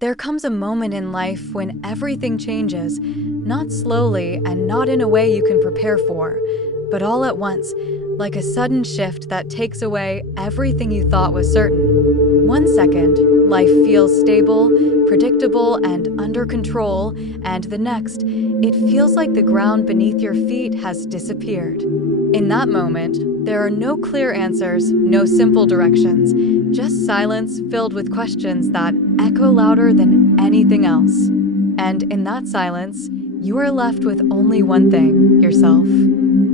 There comes a moment in life when everything changes, not slowly and not in a way you can prepare for, but all at once, like a sudden shift that takes away everything you thought was certain. 1 second, life feels stable, predictable, and under control, and the next, it feels like the ground beneath your feet has disappeared. In that moment, there are no clear answers, no simple directions, just silence filled with questions that echo louder than anything else. And in that silence, you are left with only one thing: yourself.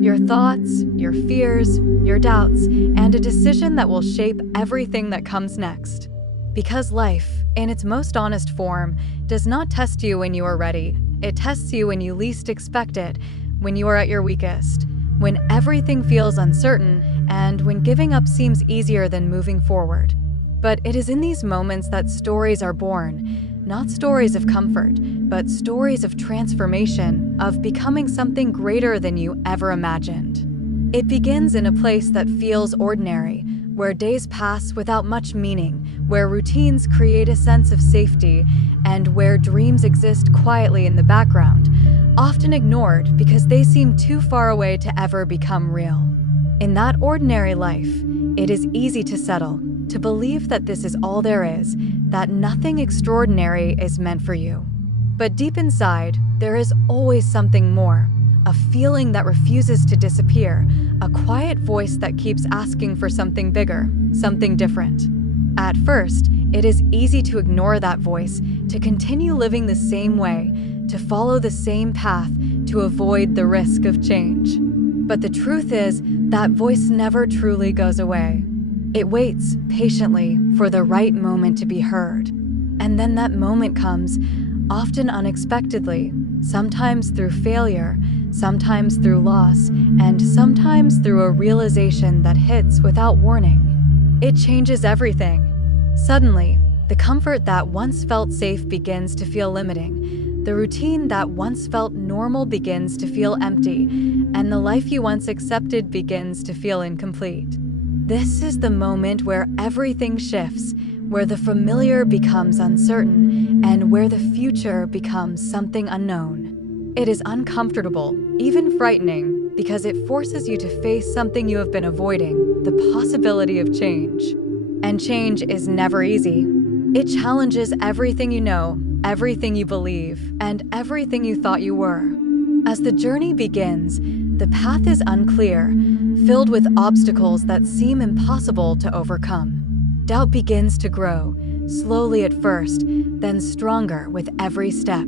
Your thoughts, your fears, your doubts, and a decision that will shape everything that comes next. Because life, in its most honest form, does not test you when you are ready. It tests you when you least expect it, when you are at your weakest, when everything feels uncertain, and when giving up seems easier than moving forward. But it is in these moments that stories are born, not stories of comfort, but stories of transformation, of becoming something greater than you ever imagined. It begins in a place that feels ordinary, where days pass without much meaning, where routines create a sense of safety, and where dreams exist quietly in the background, often ignored because they seem too far away to ever become real. In that ordinary life, it is easy to settle, to believe that this is all there is, that nothing extraordinary is meant for you. But deep inside, there is always something more, a feeling that refuses to disappear, a quiet voice that keeps asking for something bigger, something different. At first, it is easy to ignore that voice, to continue living the same way, to follow the same path, to avoid the risk of change. But the truth is, that voice never truly goes away. It waits patiently for the right moment to be heard. And then that moment comes, often unexpectedly, sometimes through failure, sometimes through loss, and sometimes through a realization that hits without warning. It changes everything. Suddenly, the comfort that once felt safe begins to feel limiting. The routine that once felt normal begins to feel empty, and the life you once accepted begins to feel incomplete. This is the moment where everything shifts, where the familiar becomes uncertain, and where the future becomes something unknown. It is uncomfortable, even frightening, because it forces you to face something you have been avoiding, the possibility of change. And change is never easy. It challenges everything you know, everything you believe, and everything you thought you were. As the journey begins, the path is unclear, filled with obstacles that seem impossible to overcome. Doubt begins to grow, slowly at first, then stronger with every step.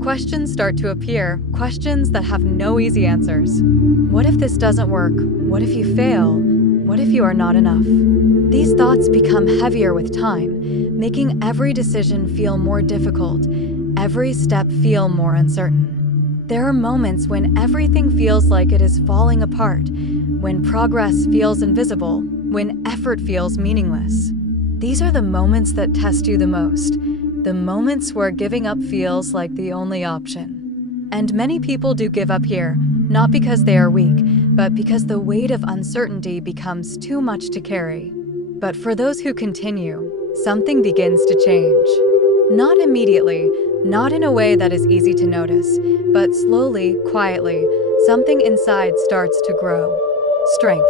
Questions start to appear, questions that have no easy answers. What if this doesn't work? What if you fail? What if you are not enough? These thoughts become heavier with time, making every decision feel more difficult, every step feel more uncertain. There are moments when everything feels like it is falling apart, when progress feels invisible, when effort feels meaningless. These are the moments that test you the most, the moments where giving up feels like the only option. And many people do give up here, not because they are weak, but because the weight of uncertainty becomes too much to carry. But for those who continue, something begins to change. Not immediately, not in a way that is easy to notice, but slowly, quietly, something inside starts to grow. Strength.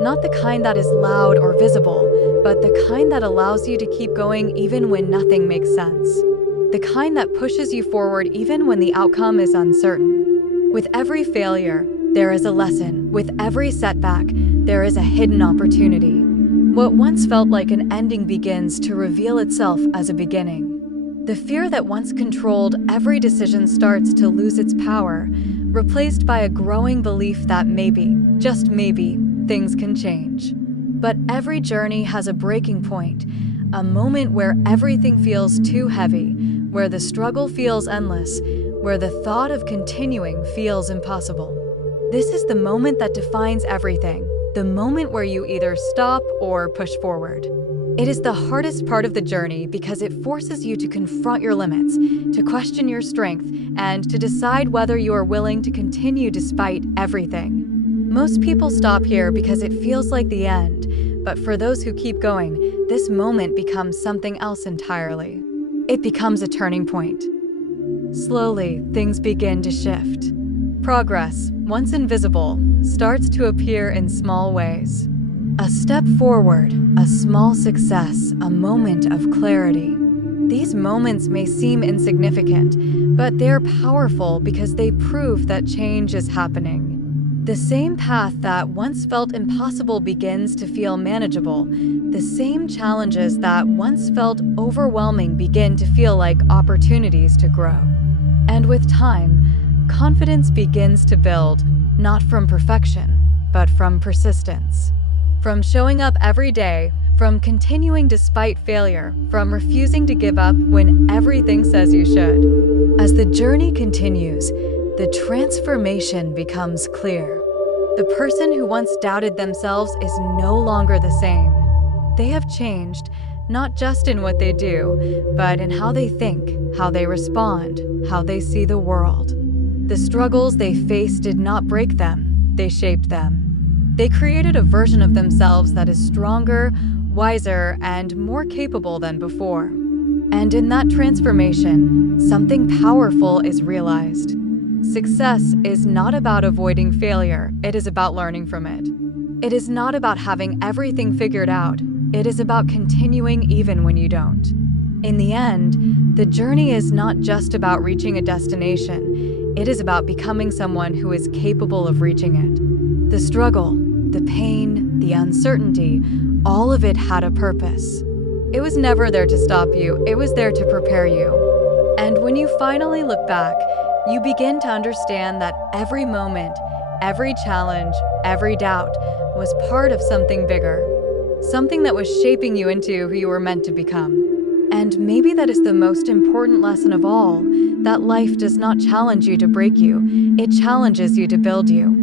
Not the kind that is loud or visible, but the kind that allows you to keep going even when nothing makes sense. The kind that pushes you forward even when the outcome is uncertain. With every failure, there is a lesson. With every setback, there is a hidden opportunity. What once felt like an ending begins to reveal itself as a beginning. The fear that once controlled every decision starts to lose its power, replaced by a growing belief that maybe, just maybe, things can change. But every journey has a breaking point, a moment where everything feels too heavy, where the struggle feels endless, where the thought of continuing feels impossible. This is the moment that defines everything, the moment where you either stop or push forward. It is the hardest part of the journey because it forces you to confront your limits, to question your strength, and to decide whether you are willing to continue despite everything. Most people stop here because it feels like the end, but for those who keep going, this moment becomes something else entirely. it becomes a turning point. Slowly, things begin to shift. Progress, once invisible, starts to appear in small ways. A step forward, a small success, a moment of clarity. These moments may seem insignificant, but they're powerful because they prove that change is happening. The same path that once felt impossible begins to feel manageable. The same challenges that once felt overwhelming begin to feel like opportunities to grow. And with time, confidence begins to build, not from perfection, but from persistence. From showing up every day, from continuing despite failure, from refusing to give up when everything says you should. As the journey continues, the transformation becomes clear. The person who once doubted themselves is no longer the same. They have changed, not just in what they do, but in how they think, how they respond, how they see the world. The struggles they faced did not break them, they shaped them. They created a version of themselves that is stronger, wiser, and more capable than before. And in that transformation, something powerful is realized. Success is not about avoiding failure, it is about learning from it. It is not about having everything figured out, it is about continuing even when you don't. In the end, the journey is not just about reaching a destination, it is about becoming someone who is capable of reaching it. The struggle, the pain, the uncertainty, all of it had a purpose. It was never there to stop you, it was there to prepare you. And when you finally look back, you begin to understand that every moment, every challenge, every doubt was part of something bigger. Something that was shaping you into who you were meant to become. And maybe that is the most important lesson of all, that life does not challenge you to break you, it challenges you to build you.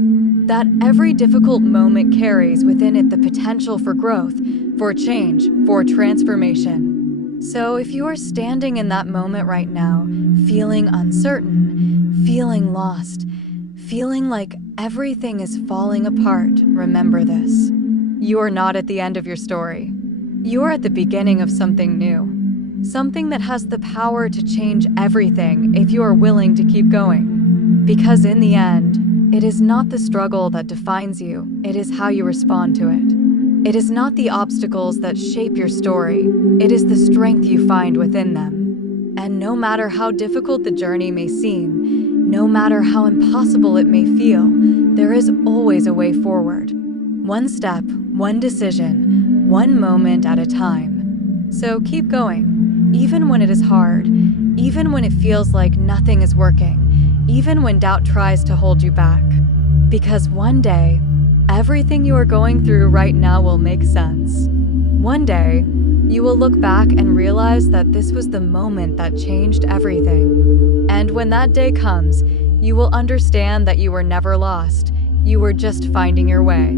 That every difficult moment carries within it the potential for growth, for change, for transformation. So if you are standing in that moment right now, feeling uncertain, feeling lost, feeling like everything is falling apart, remember this. You are not at the end of your story. You are at the beginning of something new. Something that has the power to change everything if you are willing to keep going. Because in the end, it is not the struggle that defines you, it is how you respond to it. It is not the obstacles that shape your story, it is the strength you find within them. And no matter how difficult the journey may seem, no matter how impossible it may feel, there is always a way forward. One step, one decision, one moment at a time. So keep going, even when it is hard, even when it feels like nothing is working, even when doubt tries to hold you back. Because one day, everything you are going through right now will make sense. One day, you will look back and realize that this was the moment that changed everything. And when that day comes, you will understand that you were never lost. You were just finding your way.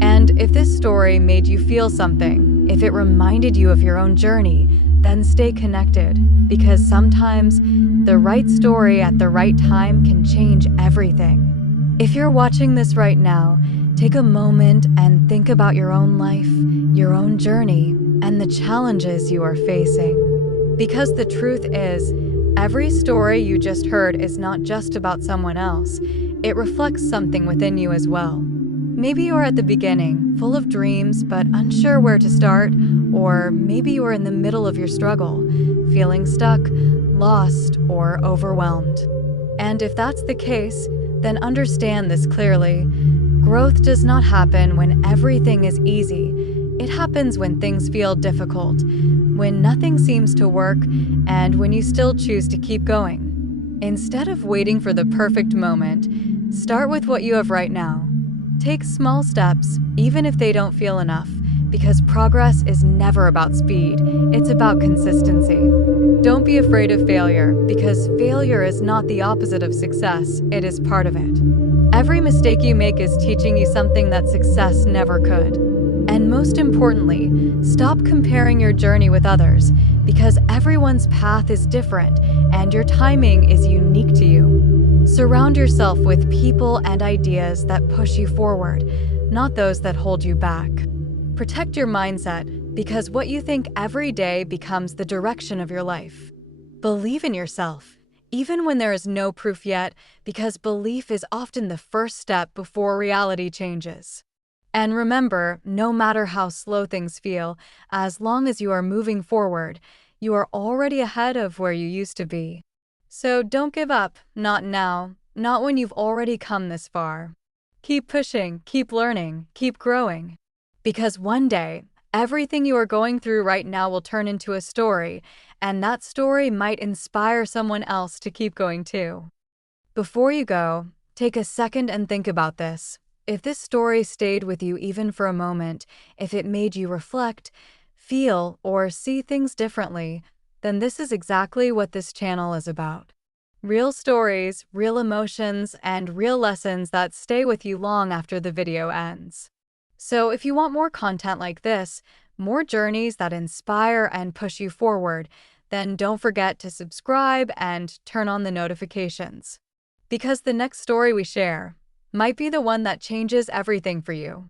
And if this story made you feel something, if it reminded you of your own journey, then stay connected, because sometimes the right story at the right time can change everything. If you're watching this right now, take a moment and think about your own life, your own journey, and the challenges you are facing. Because the truth is, every story you just heard is not just about someone else, it reflects something within you as well. Maybe you're at the beginning, full of dreams but unsure where to start, or maybe you're in the middle of your struggle, feeling stuck, lost, or overwhelmed. And if that's the case, then understand this clearly. Growth does not happen when everything is easy. It happens when things feel difficult, when nothing seems to work, and when you still choose to keep going. Instead of waiting for the perfect moment, start with what you have right now. Take small steps, even if they don't feel enough, because progress is never about speed, it's about consistency. Don't be afraid of failure, because failure is not the opposite of success, it is part of it. Every mistake you make is teaching you something that success never could. And most importantly, stop comparing your journey with others, because everyone's path is different and your timing is unique to you. Surround yourself with people and ideas that push you forward, not those that hold you back. Protect your mindset, because what you think every day becomes the direction of your life. Believe in yourself, even when there is no proof yet, because belief is often the first step before reality changes. And remember, no matter how slow things feel, as long as you are moving forward, you are already ahead of where you used to be. So don't give up, not now, not when you've already come this far. Keep pushing, keep learning, keep growing. Because one day, everything you are going through right now will turn into a story, and that story might inspire someone else to keep going too. Before you go, take a second and think about this. If this story stayed with you even for a moment, if it made you reflect, feel, or see things differently, then this is exactly what this channel is about. Real stories, real emotions, and real lessons that stay with you long after the video ends. So if you want more content like this, more journeys that inspire and push you forward, then don't forget to subscribe and turn on the notifications. Because the next story we share might be the one that changes everything for you.